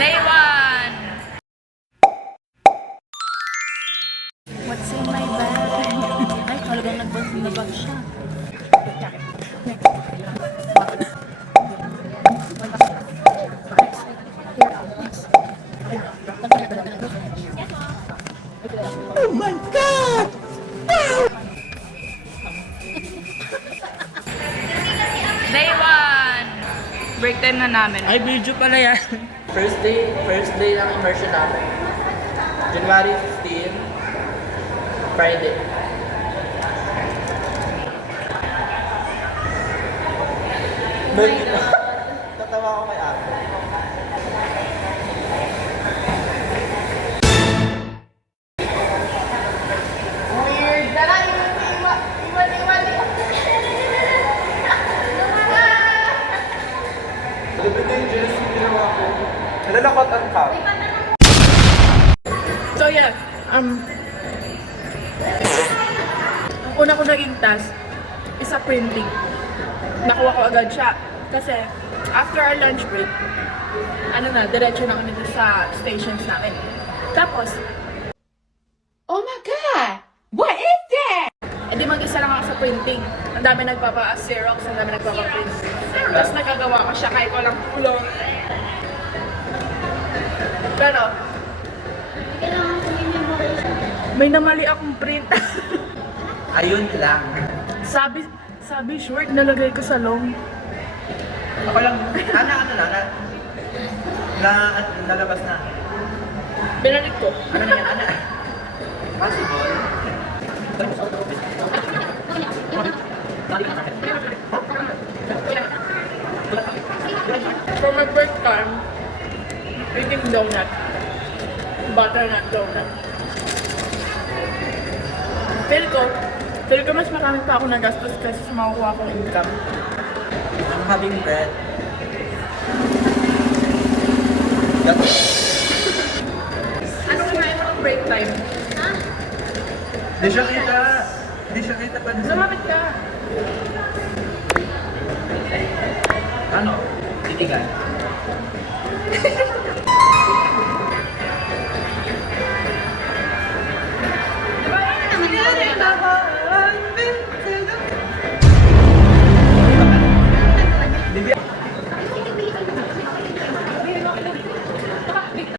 Day 1! What's in my bag? Ay, talagang nagbag siya. Oh my God! Day 1! Break time na namin. Ay, video pala yan. First day ng immersion namin. January 15, Friday. Tatawa ako kay Ate. Weird na lang. Iwan. Sabi ko yung jersey ginawa ko. Nalalakot ang cup. So yeah, ang una ko naging task is a printing. Nakuha ko agad siya. Kasi after our lunch break, diretso na kami dito sa stations namin. Tapos, Oh my God! What is that? edi mag-isa lang ako sa printing. Ang dami nagpapa-xerox, ang dami nagpapa-print. Tapos nagagawa ko siya kahit walang tulong. Pero, may namali akong print. Ayun lang. Sabi short, nalagay ko sa long. Ako lang, nalabas na. Binalik ko. Ano na yan, Ana? Possible? For my first time, eating donut. Butternut donut. Feel ko mas marami pa ako nagastos kasi sa makukuha kong income. I'm having bread. Ano kumain mo ng break time? Di siya kita pa dun sa... Lumapit ka. Ano? Titigan.